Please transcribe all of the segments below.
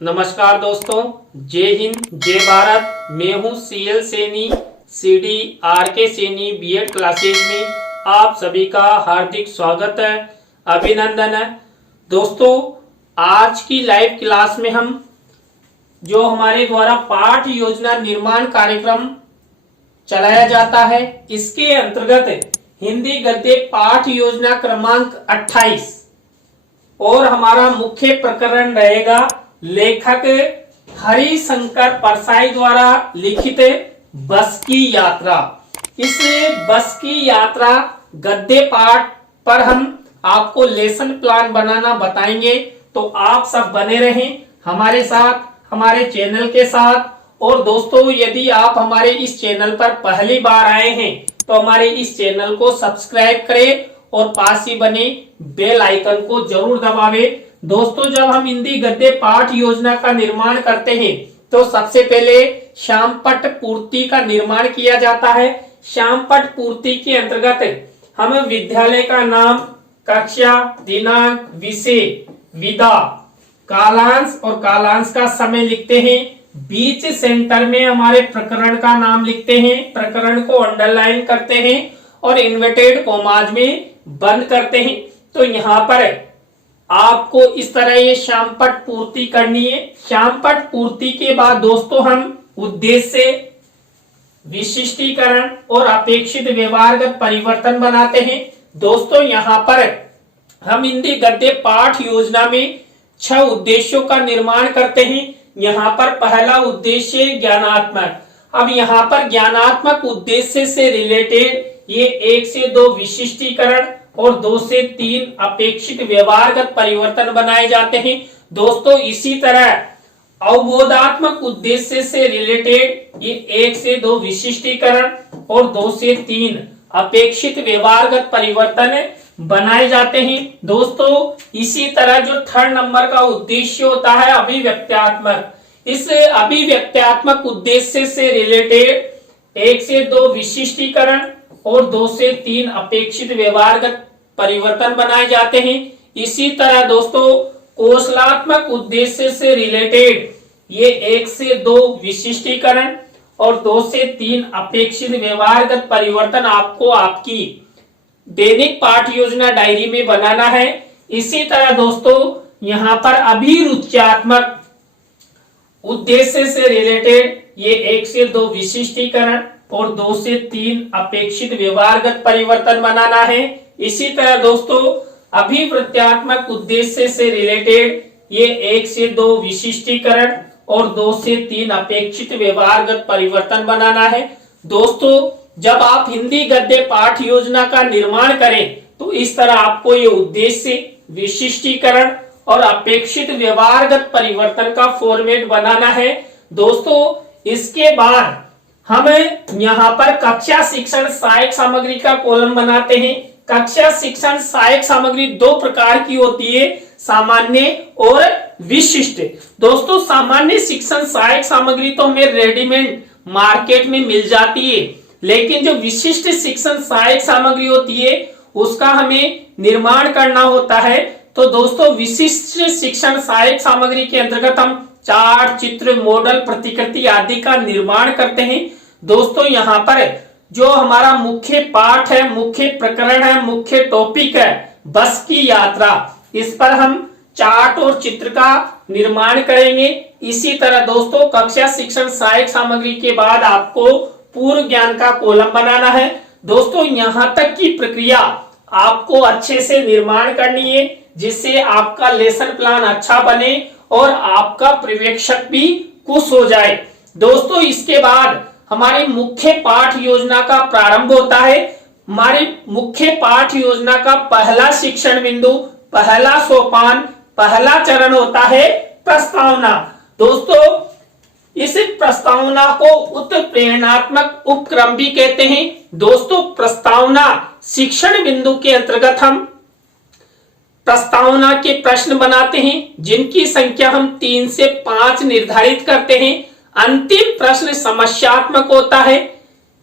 नमस्कार दोस्तों, जय हिंद जय भारत। मैं हूं CL Saini, CD RK Saini BEd classes में आप सभी का हार्दिक स्वागत है, अभिनंदन है। दोस्तों, आज की लाइव क्लास में हम जो हमारे द्वारा पाठ योजना निर्माण कार्यक्रम चलाया जाता है, इसके अंतर्गत हिंदी गद्य पाठ योजना क्रमांक 28 और हमारा मुख्य प्रकरण रहेगा लेखक हरिशंकर परसाई द्वारा लिखित बस की यात्रा। इस बस की यात्रा गद्य पाठ पर हम आपको लेसन प्लान बनाना बताएंगे, तो आप सब बने रहें हमारे साथ, हमारे चैनल के साथ। और दोस्तों, यदि आप हमारे इस चैनल पर पहली बार आए हैं तो हमारे इस चैनल को सब्सक्राइब करें और पास ही बने बेल आइकन को जरूर दबावें। दोस्तों, जब हम हिंदी गद्य पाठ योजना का निर्माण करते हैं तो सबसे पहले श्यामपट्ट पूर्ति का निर्माण किया जाता है। श्यामपट्ट पूर्ति के अंतर्गत हम विद्यालय का नाम, कक्षा, दिनांक, विषय, विधा, कालांश और कालांश का समय लिखते हैं। बीच सेंटर में हमारे प्रकरण का नाम लिखते हैं, प्रकरण को अंडरलाइन करते हैं और इन्वर्टेड कॉमाज में बंद करते हैं। तो यहाँ पर आपको इस तरह ये श्यामपट्ट पूर्ति करनी है। श्यामपट्ट पूर्ति के बाद दोस्तों हम उद्देश्य, विशिष्टीकरण और अपेक्षित व्यवहारगत परिवर्तन बनाते हैं। दोस्तों, यहाँ पर हम हिंदी गद्य पाठ योजना में 6 उद्देश्यों का निर्माण करते हैं। यहाँ पर पहला उद्देश्य ज्ञानात्मक। अब यहाँ पर ज्ञानात्मक उद्देश्य से रिलेटेड ये 1 से 2 विशिष्टीकरण और 2 से 3 अपेक्षित व्यवहारगत परिवर्तन बनाए जाते हैं। दोस्तों, इसी तरह अवबोधात्मक उद्देश्य से रिलेटेड ये 1 से 2 विशिष्टीकरण और 2 से 3 अपेक्षित व्यवहारगत परिवर्तन बनाए जाते हैं। दोस्तों, इसी तरह जो 3rd नंबर का उद्देश्य होता है अभिव्यक्त्यात्मक, इस अभिव्यक्त्यात्मक उद्देश्य से रिलेटेड 1 से 2 विशिष्टीकरण और 2 से 3 अपेक्षित व्यवहारगत परिवर्तन बनाए जाते हैं। इसी तरह दोस्तों, कौशलात्मक उद्देश्य से रिलेटेड ये 1 से 2 विशिष्टीकरण और 2 से 3 अपेक्षित व्यवहारगत परिवर्तन आपको आपकी दैनिक पाठ योजना डायरी में बनाना है। इसी तरह दोस्तों, यहाँ पर अभिरुच्यात्मक उद्देश्य से रिलेटेड ये 1 से 2 विशिष्टीकरण और 2 से 3 अपेक्षित व्यवहारगत परिवर्तन बनाना है। इसी तरह दोस्तों, अभिवृत्त्यात्मक उद्देश्य से रिलेटेड ये 1 से 2 विशिष्टीकरण और 2 से 3 अपेक्षित व्यवहारगत परिवर्तन बनाना है। दोस्तों, जब आप हिंदी गद्य पाठ योजना का निर्माण करें तो इस तरह आपको ये उद्देश्य, विशिष्टीकरण और अपेक्षित व्यवहारगत परिवर्तन का फॉर्मेट बनाना है। दोस्तों, इसके बाद हम यहाँ पर कक्षा शिक्षण सहायक सामग्री का कॉलम बनाते हैं। कक्षा शिक्षण सहायक सामग्री 2 प्रकार की होती है, सामान्य और विशिष्ट। दोस्तों, सामान्य शिक्षण सहायक सामग्री तो हमें रेडीमेड मार्केट में मिल जाती है, लेकिन जो विशिष्ट शिक्षण सहायक सामग्री होती है उसका हमें निर्माण करना होता है। तो दोस्तों, विशिष्ट शिक्षण सहायक सामग्री के अंतर्गत हम चार्ट, चित्र, मॉडल, प्रतिकृति आदि का निर्माण करते हैं। दोस्तों, यहाँ पर जो हमारा मुख्य पाठ है, मुख्य प्रकरण है, मुख्य टॉपिक है बस की यात्रा, इस पर हम चार्ट और चित्र का निर्माण करेंगे। इसी तरह दोस्तों, कक्षा शिक्षण सहायक सामग्री के बाद आपको पूर्व ज्ञान का कॉलम बनाना है। दोस्तों, यहाँ तक की प्रक्रिया आपको अच्छे से निर्माण करनी है, जिससे आपका लेसन प्लान अच्छा बने और आपका पर्यवेक्षक भी खुश हो जाए। दोस्तों, इसके बाद हमारी मुख्य पाठ योजना का प्रारंभ होता है। हमारी मुख्य पाठ योजना का पहला शिक्षण बिंदु, पहला सोपान, पहला चरण होता है प्रस्तावना। दोस्तों, इस प्रस्तावना को उत्प्रेरणात्मक उपक्रम भी कहते हैं। दोस्तों, प्रस्तावना शिक्षण बिंदु के अंतर्गत हम प्रस्तावना के प्रश्न बनाते हैं, जिनकी संख्या हम 3 से 5 निर्धारित करते हैं। अंतिम प्रश्न समस्यात्मक होता है।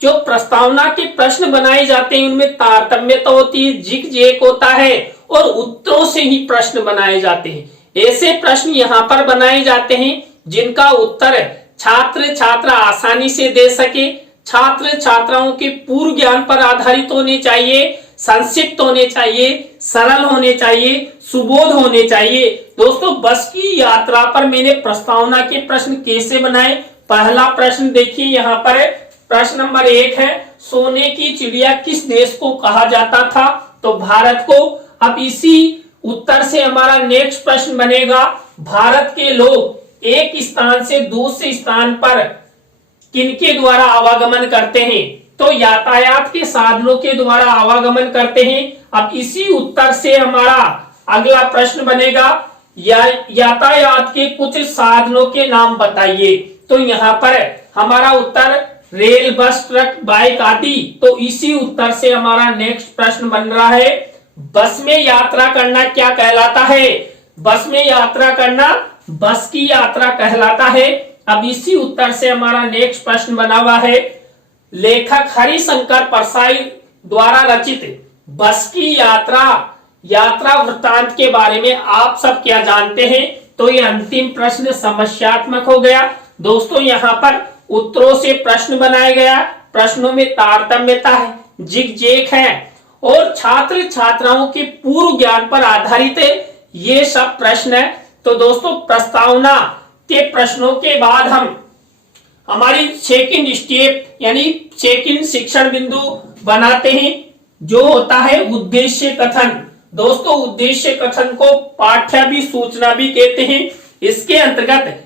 जो प्रस्तावना के प्रश्न बनाए जाते हैं उनमें तारतम्यता होती है, जिग जैक होता है और उत्तरों से ही प्रश्न बनाए जाते हैं। ऐसे प्रश्न यहाँ पर बनाए जाते हैं जिनका उत्तर छात्र छात्रा आसानी से दे सके, छात्र छात्राओं के पूर्व ज्ञान पर आधारित होने चाहिए, संक्षिप्त होने चाहिए, सरल होने चाहिए, सुबोध होने चाहिए। दोस्तों बस की यात्रा पर मैंने प्रस्तावना के प्रश्न कैसे बनाए। पहला प्रश्न देखिए यहाँ पर प्रश्न नंबर 1 है, सोने की चिड़िया किस देश को कहा जाता था, तो भारत को। अब इसी उत्तर से हमारा नेक्स्ट प्रश्न बनेगा, भारत के लोग एक स्थान से दूसरे स्थान पर किनके द्वारा आवागमन करते हैं, तो यातायात के साधनों के द्वारा आवागमन करते हैं। अब इसी उत्तर से हमारा अगला प्रश्न बनेगा, यातायात के कुछ साधनों के नाम बताइए, तो यहाँ पर हमारा उत्तर रेल, बस, ट्रक, बाइक आदि। तो इसी उत्तर से हमारा नेक्स्ट प्रश्न बन रहा है, बस में यात्रा करना क्या कहलाता है, बस में यात्रा करना बस की यात्रा कहलाता है। अब इसी उत्तर से हमारा नेक्स्ट प्रश्न बना हुआ है, लेखक हरिशंकर परसाई द्वारा रचित बस की यात्रा वृत्तांत के बारे में आप सब क्या जानते हैं, तो ये अंतिम प्रश्न समस्यात्मक हो गया। दोस्तों यहाँ पर उत्तरों से प्रश्न बनाया गया, प्रश्नों में तारतम्यता है, जिग-जैग है और छात्र छात्राओं के पूर्व ज्ञान पर आधारित ये सब प्रश्न है। तो दोस्तों प्रस्तावना के प्रश्नों के बाद हम हमारी सेकंड स्टेप यानी सेकंड शिक्षण बिंदु बनाते हैं, जो होता है उद्देश्य कथन। दोस्तों उद्देश्य कथन को पाठ्याभिसूचना भी कहते हैं। इसके अंतर्गत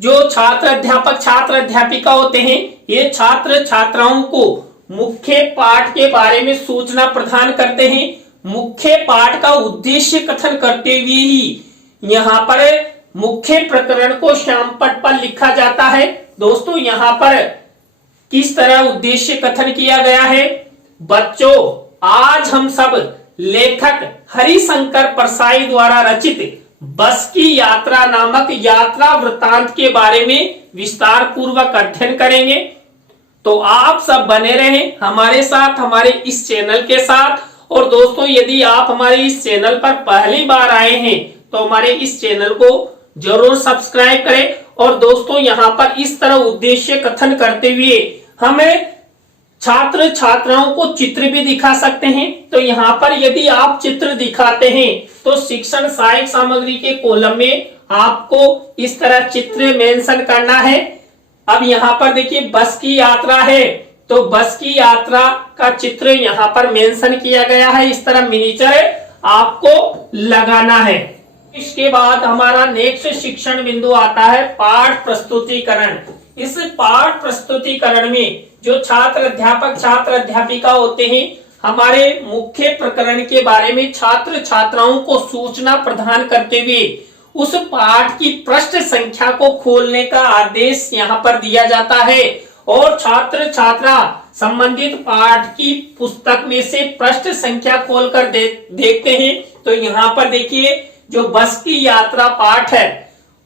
जो छात्र अध्यापिका होते हैं, ये छात्र छात्राओं को मुख्य पाठ के बारे में सूचना प्रदान करते हैं। मुख्य पाठ का उद्देश्य कथन करते हुए ही यहाँ पर मुख्य प्रकरण को श्यामपट्ट पर लिखा जाता है। दोस्तों यहाँ पर किस तरह उद्देश्य कथन किया गया है, बच्चों आज हम सब लेखक हरिशंकर परसाई द्वारा रचित बस की यात्रा नामक यात्रा वृत्तांत के बारे में विस्तार पूर्वक अध्ययन करेंगे। तो आप सब बने रहें हमारे साथ, हमारे इस चैनल के साथ। और दोस्तों यदि आप हमारे इस चैनल पर पहली बार आए हैं तो हमारे इस चैनल को जरूर सब्सक्राइब करें। और दोस्तों यहाँ पर इस तरह उद्देश्य कथन करते हुए हमें छात्र छात्राओं को चित्र भी दिखा सकते हैं। तो यहाँ पर यदि आप चित्र दिखाते हैं तो शिक्षण सहायक सामग्री के कॉलम में आपको इस तरह चित्र मेंशन करना है। अब यहाँ पर देखिए बस की यात्रा है, तो बस की यात्रा का चित्र यहाँ पर मेंशन किया गया है, इस तरह मिनीचर आपको लगाना है। इसके बाद हमारा नेक्स्ट शिक्षण बिंदु आता है पाठ प्रस्तुतिकरण। इस पाठ प्रस्तुतिकरण में जो छात्र अध्यापिका होते हैं, हमारे मुख्य प्रकरण के बारे में छात्र छात्राओं को सूचना प्रदान करते हुए उस पाठ की पृष्ठ संख्या को खोलने का आदेश यहाँ पर दिया जाता है और छात्र छात्रा संबंधित पाठ की पुस्तक में से पृष्ठ संख्या खोलकर देखते हैं। तो यहाँ पर देखिए जो बस की यात्रा पाठ है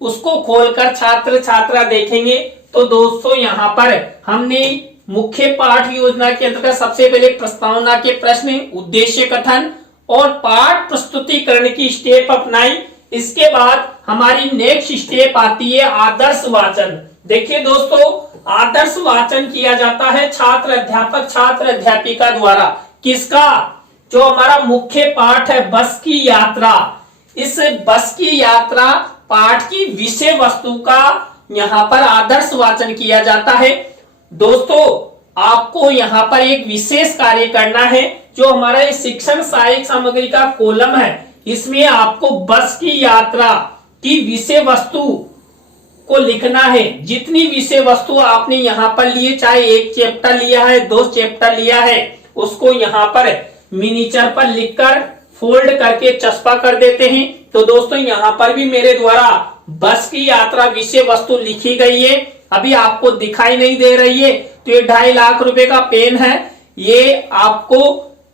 उसको खोलकर छात्र छात्रा देखेंगे। तो दोस्तों यहाँ पर हमने मुख्य पाठ योजना के अंतर्गत सबसे पहले प्रस्तावना के प्रश्न, उद्देश्य कथन और पाठ प्रस्तुतिकरण की स्टेप अपनाई। इसके बाद हमारी नेक्स्ट स्टेप आती है आदर्श वाचन। देखिए दोस्तों आदर्श वाचन किया जाता है छात्र अध्यापिका द्वारा। किसका? जो हमारा मुख्य पाठ है बस की यात्रा। इस बस की यात्रा पाठ की विषय वस्तु का यहाँ पर आदर्श वाचन किया जाता है। दोस्तों आपको यहाँ पर एक विशेष कार्य करना है, जो हमारा शिक्षण सहायक सामग्री का कॉलम है इसमें आपको बस की यात्रा की विषय वस्तु को लिखना है। जितनी विषय वस्तु आपने यहाँ पर लिए, चाहे एक चैप्टर लिया है, 2 चैप्टर लिया है, उसको यहाँ पर मिनीचर पर लिखकर फोल्ड करके चस्पा कर देते हैं। तो दोस्तों यहाँ पर भी मेरे द्वारा बस की यात्रा विषय वस्तु लिखी गई है, अभी आपको दिखाई नहीं दे रही है। तो ये 2.5 लाख रुपए का पेन है, ये आपको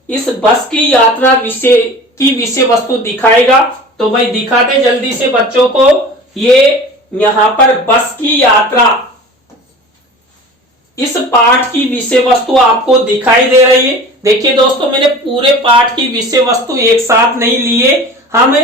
इस बस की यात्रा विषय वस्तु दिखाएगा। तो भाई दिखा दे जल्दी से बच्चों को। ये यहाँ पर बस की यात्रा इस पाठ की विषय वस्तु आपको दिखाई दे रही है। देखिए दोस्तों मैंने पूरे पाठ की विषय वस्तु एक साथ नहीं लिए, हम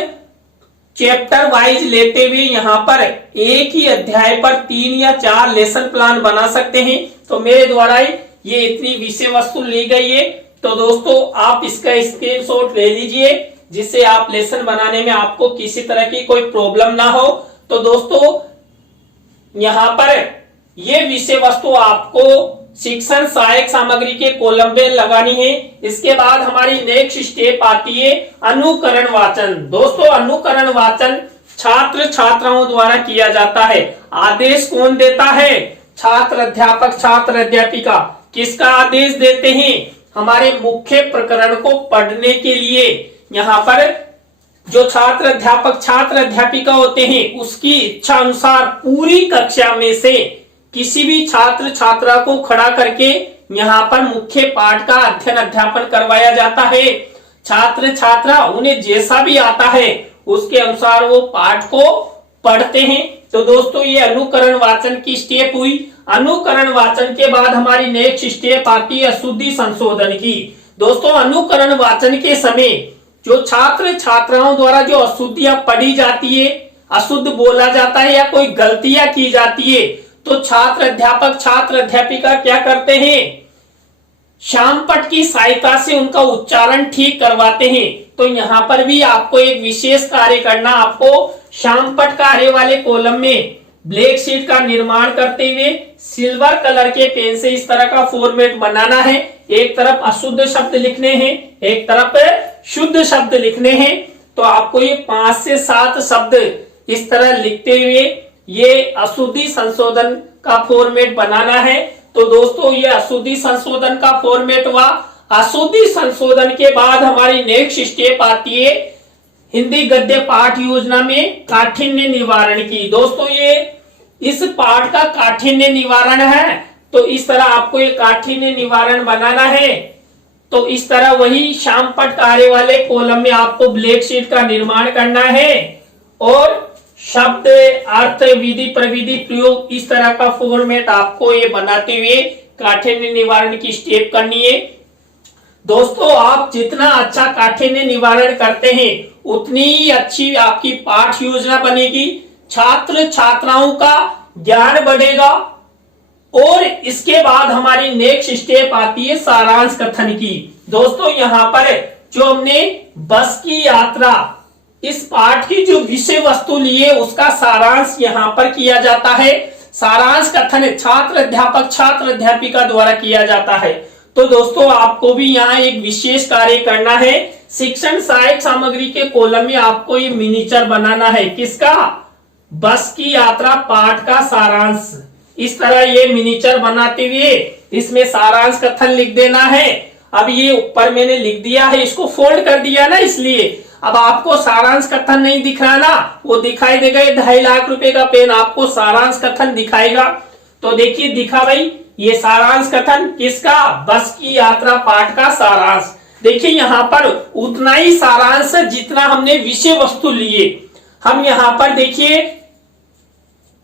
चैप्टर वाइज लेते हुए यहाँ पर एक ही अध्याय पर 3 या 4 लेसन प्लान बना सकते हैं। तो मेरे द्वारा ये इतनी विषय वस्तु ली गई है। तो दोस्तों आप इसका स्क्रीनशॉट ले लीजिए, जिससे आप लेसन बनाने में आपको किसी तरह की कोई प्रॉब्लम ना हो। तो दोस्तों यहाँ पर ये विषय वस्तु आपको शिक्षण सहायक सामग्री के कॉलम में लगानी है। इसके बाद हमारी नेक्स्ट स्टेप आती है अनुकरण वाचन। दोस्तों अनुकरण वाचन छात्र छात्राओं द्वारा किया जाता है। आदेश कौन देता है? छात्र अध्यापक छात्र अध्यापिका। किसका आदेश देते हैं? हमारे मुख्य प्रकरण को पढ़ने के लिए। यहाँ पर जो छात्र अध्यापक छात्र अध्यापिका होते हैं उसकी इच्छा अनुसार पूरी कक्षा में से किसी भी छात्र छात्रा को खड़ा करके यहाँ पर मुख्य पाठ का अध्ययन अध्यापन करवाया जाता है। छात्र छात्रा उन्हें जैसा भी आता है उसके अनुसार वो पाठ को पढ़ते हैं। तो दोस्तों ये अनुकरण वाचन की स्टेप हुई। अनुकरण वाचन के बाद हमारी नेक्स्ट स्टेप आती है अशुद्धि संशोधन की। दोस्तों अनुकरण वाचन के समय जो छात्र छात्राओं द्वारा जो अशुद्धियां पढ़ी जाती है, अशुद्ध बोला जाता है या कोई गलतियां की जाती है, तो छात्र अध्यापक छात्र अध्यापिका क्या करते हैं? श्यामपट्ट की सहायता से उनका उच्चारण ठीक करवाते हैं। तो यहाँ पर भी आपको एक विशेष कार्य करना, आपको श्यामपट्ट कार्य वाले कॉलम में ब्लैक शीट का निर्माण करते हुए सिल्वर कलर के पेन से इस तरह का फॉर्मेट बनाना है। एक तरफ अशुद्ध शब्द लिखने हैं, एक तरफ शुद्ध शब्द लिखने हैं। तो आपको ये 5 से 7 शब्द इस तरह लिखते हुए ये अशुद्धि संशोधन का फॉर्मेट बनाना है। तो दोस्तों ये अशुद्धि संशोधन का फॉर्मेट हुआ। अशुद्धि संशोधन के बाद हमारी नेक्स्ट स्टेप आती है हिंदी गद्य पाठ योजना में काठिन्य निवारण की। दोस्तों ये इस पाठ का काठिन्य निवारण है। तो इस तरह आपको ये काठिन्य निवारण बनाना है। तो इस तरह वही श्यामपट्ट कार्य वाले कॉलम में आपको ब्लैक शीट का निर्माण करना है और शब्द अर्थ विधि प्रविधि प्रयोग इस तरह का फॉर्मेट आपको ये बनाते हुए काठिन्य निवारण की स्टेप करनी है। दोस्तों आप जितना अच्छा काठिन्य निवारण करते हैं उतनी ही अच्छी आपकी पाठ योजना बनेगी, छात्र छात्राओं का ज्ञान बढ़ेगा। और इसके बाद हमारी नेक्स्ट स्टेप आती है सारांश कथन की। दोस्तों यहाँ पर जो हमने बस की यात्रा इस पाठ की जो विषय वस्तु ली है उसका सारांश यहाँ पर किया जाता है। सारांश कथन छात्र अध्यापक छात्र अध्यापिका द्वारा किया जाता है। तो दोस्तों आपको भी यहाँ एक विशेष कार्य करना है। शिक्षण सहायक सामग्री के कॉलम में आपको ये मिनिएचर बनाना है। किसका? बस की यात्रा पाठ का सारांश। इस तरह ये मिनिएचर बनाते हुए इसमें सारांश कथन लिख देना है। अब ये ऊपर मैंने लिख दिया है, इसको फोल्ड कर दिया ना, इसलिए अब आपको सारांश कथन नहीं दिख रहा ना, वो दिखाई देगा। 2.5 लाख रुपए का पेन आपको सारांश कथन दिखाएगा। तो देखिए दिखा भाई, ये सारांश कथन किसका? बस की यात्रा पाठ का सारांश। देखिए यहाँ पर उतना ही सारांश है जितना हमने विषय वस्तु लिए। हम यहाँ पर देखिए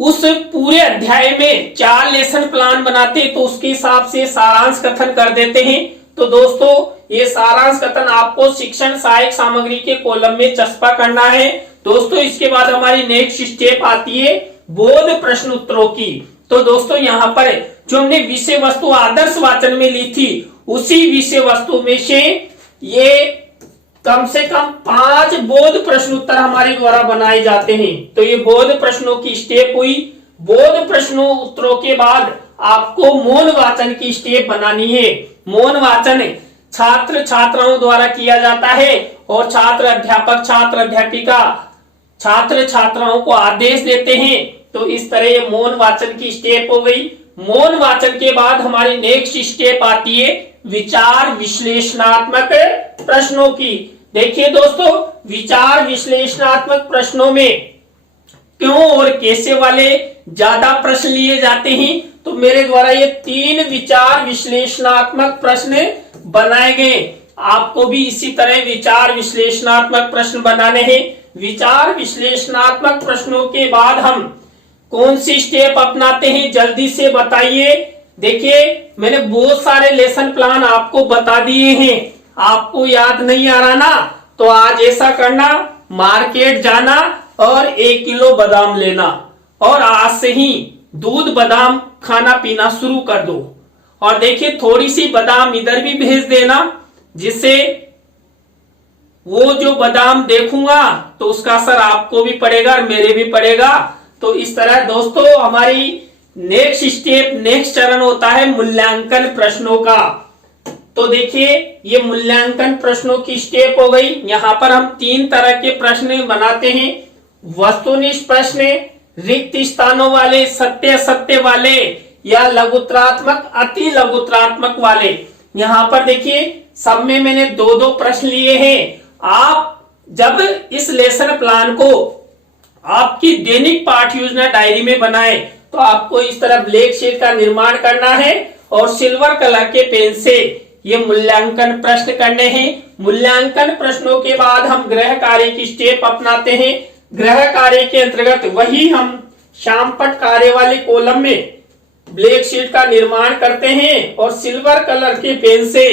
उस पूरे अध्याय में 4 लेसन प्लान बनाते तो उसके हिसाब से सारांश कथन कर देते हैं। तो दोस्तों ये सारांश कथन आपको शिक्षण सहायक सामग्री के कॉलम में चस्पा करना है। दोस्तों इसके बाद हमारी नेक्स्ट स्टेप आती है बोध प्रश्न उत्तरों की। तो दोस्तों यहाँ पर जो हमने विषय वस्तु आदर्श वाचन में ली थी उसी विषय वस्तु में से ये कम से कम 5 बोध प्रश्न उत्तर हमारे द्वारा बनाए जाते हैं। तो ये बोध प्रश्नों की स्टेप हुई। बोध प्रश्नों उत्तरों के बाद आपको मौन वाचन की स्टेप बनानी है। मौन वाचन छात्र छात्राओं द्वारा किया जाता है और छात्र अध्यापक छात्र अध्यापिका छात्र छात्राओं को आदेश देते हैं। तो इस तरह ये मौन वाचन की स्टेप हो गई। मौन वाचन के बाद हमारी नेक्स्ट स्टेप आती है विचार विश्लेषणात्मक प्रश्नों की। देखिए दोस्तों विचार विश्लेषणात्मक प्रश्नों में क्यों और कैसे वाले ज्यादा प्रश्न लिए जाते हैं। तो मेरे द्वारा ये 3 विचार विश्लेषणात्मक प्रश्न बनाए गए। आपको भी इसी तरह विचार विश्लेषणात्मक प्रश्न बनाने हैं। विचार विश्लेषणात्मक प्रश्नों के बाद हम कौन सी स्टेप अपनाते हैं जल्दी से बताइए। देखिए मैंने बहुत सारे लेसन प्लान आपको बता दिए हैं, आपको याद नहीं आ रहा ना, तो आज ऐसा करना मार्केट जाना और 1 किलो बादाम लेना और आज से ही दूध बादाम खाना पीना शुरू कर दो। और देखिए थोड़ी सी बादाम इधर भी भेज देना, जिससे वो जो बादाम देखूंगा तो उसका असर आपको भी पड़ेगा और मेरे भी पड़ेगा। तो इस तरह दोस्तों हमारी नेक्स्ट स्टेप, नेक्स्ट चरण होता है मूल्यांकन प्रश्नों का। तो देखिए ये मूल्यांकन प्रश्नों की स्टेप हो गई। यहां पर हम 3 तरह के प्रश्न बनाते हैं, वस्तुनिष्ठ प्रश्न, रिक्त स्थानों वाले, सत्य असत्य वाले, या लघुत्तरात्मक अति लघुत्तरात्मक वाले। यहां पर देखिए सब में मैंने 2-2 प्रश्न लिए हैं। आप जब इस लेसन प्लान को आपकी दैनिक पाठ योजना डायरी में बनाए तो आपको इस तरह ब्लैक शीट का निर्माण करना है और सिल्वर कलर के पेन से ये मूल्यांकन प्रश्न करने हैं। मूल्यांकन प्रश्नों के बाद हम गृह कार्य की स्टेप अपनाते हैं। गृह कार्य के अंतर्गत वही हम शामपट कार्य वाले कॉलम में ब्लैक शीट का निर्माण करते हैं और सिल्वर कलर के पेन से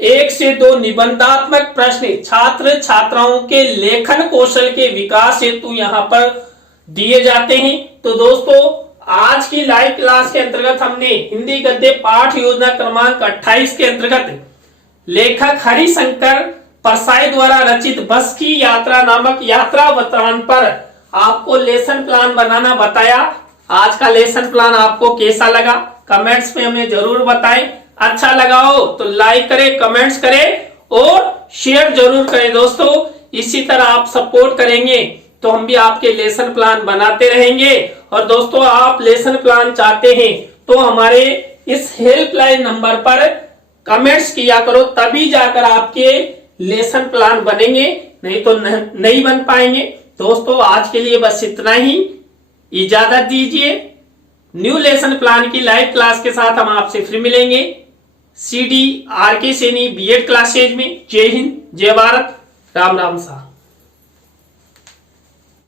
1 से 2 निबंधात्मक प्रश्न छात्र छात्राओं के लेखन कौशल के विकास हेतु यहाँ पर दिए जाते हैं। तो दोस्तों आज की लाइव क्लास के अंतर्गत हमने हिंदी गद्य पाठ योजना क्रमांक 28 के अंतर्गत लेखक हरिशंकर परसाई द्वारा रचित बस की यात्रा नामक यात्रा वृत्तांत पर आपको लेसन प्लान बनाना बताया। आज का लेसन प्लान आपको कैसा लगा कमेंट्स में हमें जरूर बताएं। अच्छा लगा हो तो लाइक करें, कमेंट्स करें और शेयर जरूर करें दोस्तों। इसी तरह आप सपोर्ट करेंगे तो हम भी आपके लेसन प्लान बनाते रहेंगे। और दोस्तों आप लेसन प्लान चाहते हैं तो हमारे इस हेल्पलाइन नंबर पर कमेंट्स किया करो, तभी जाकर आपके लेसन प्लान बनेंगे, नहीं तो नहीं बन पाएंगे। दोस्तों आज के लिए बस इतना ही, इजाजत दीजिए। न्यू लेसन प्लान की लाइव क्लास के साथ हम आपसे फिर मिलेंगे CD RK Saini B.Ed classes में। जय हिंद, जय भारत, राम राम सा।